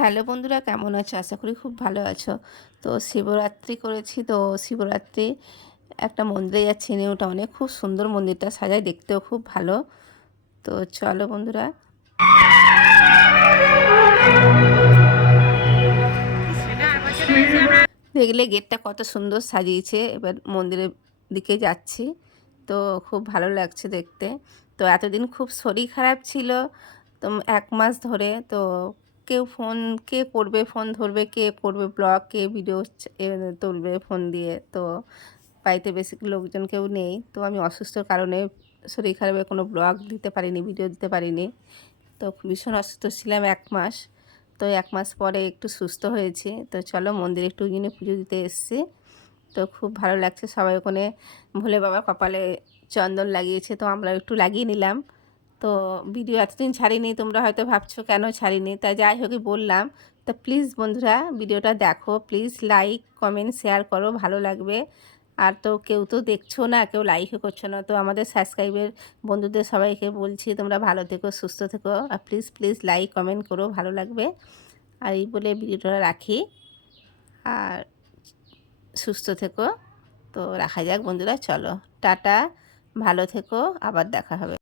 Hello বন্ধুরা, কেমন আছো? আশা করি খুব ভালো আছো। তো শিবরাত্রি করেছি, তো শিবরাত্রি একটা মন্দিরে যাচ্ছি নিয়ে, ওটা অনেক খুব সুন্দর মন্দিরটা, সাজায় দেখতেও খুব ভালো। তো চলো বন্ধুরা। দেখলে গেটটা কত সুন্দর সাজিয়েছে, এবার মন্দিরের দিকে যাচ্ছি। তো খুব ভালো লাগছে দেখতে। তো এতদিন খুব শরীর খারাপ ছিল, তো এক মাস ধরে, তো কেউ ফোন, কে করবে ফোন ধরবে, কে করবে ব্লগ, কে ভিডিও তুলবে ফোন দিয়ে। তো বাড়িতে বেশি লোকজন কেউ নেই। তো আমি অসুস্থর কারণে শরীর খারাপে কোনো ব্লগ দিতে পারিনি, ভিডিও দিতে পারিনি। তো ভীষণ অসুস্থ ছিলাম এক মাস। তো এক মাস পরে একটু সুস্থ হয়েছি। তো চলো মন্দিরে একটু জন্য পুজো দিতে এসেছি। তো খুব ভালো লাগছে সবাই ওখানে ভোলে বাবা কপালে চন্দন লাগিয়েছে। তো আমরা একটু লাগিয়ে নিলাম। তো ভিডিও এতদিন ছাড়িনি, তোমরা হয়তো ভাবছ কেন ছাড়িনি? তাই যাই হোক বললাম, তো প্লিজ বন্ধুরা, ভিডিওটা দেখো প্লিজ লাইক কমেন্ট শেয়ার করো, ভালো লাগবে। আর তো কেউ তো দেখছ না, কেউ লাইকও করছ না, তো আমাদের সাবস্ক্রাইবের বন্ধুদের সবাইকে বলছি, তোমরা ভালো থেকো, সুস্থ থেকো, আর প্লিজ প্লিজ লাইক কমেন্ট করো, ভালো লাগবে। আর এই বলে ভিডিওটা রাখি, আর সুস্থ থেকো। তো রাখা যাক বন্ধুরা, চলো, টাটা, ভালো থেকো, আবার দেখা হবে।